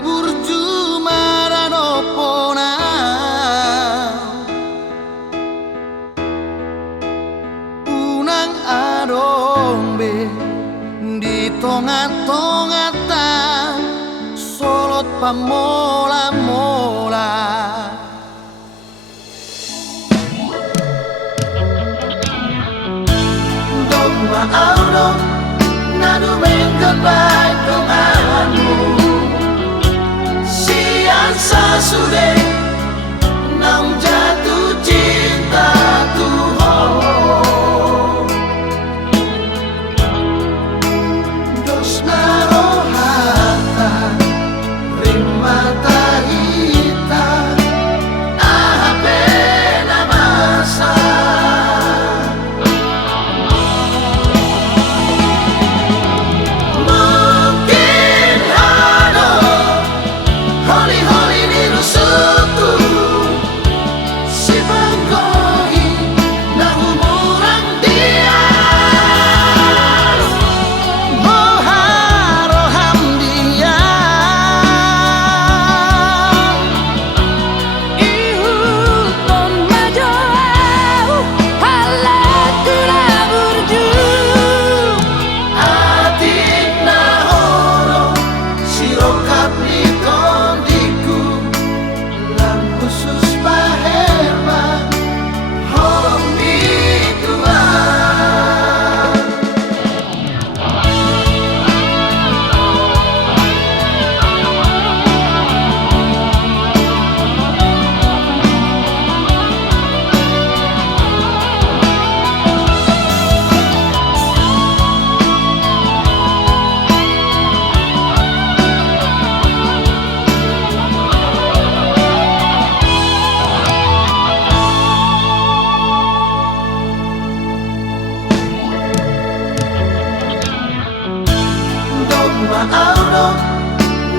burju marano pona unang adombe di tongat-tongata solot pamola-mola dogma auno nanu mengkebai tonganmu sian sasude nam jatuh cinta Tuhan dos narohata rimata hita ahape namasa mungkin ada holi-holi di rusukku si penggohi na humurang dia moharoham dia Ihuton majoau halatuna burju atik na horo sirokap ni kondiku lang khusus paherma horong di Tuhan dogma auno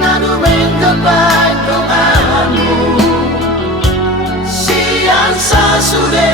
nanu mengkebai tonganmu sian sasude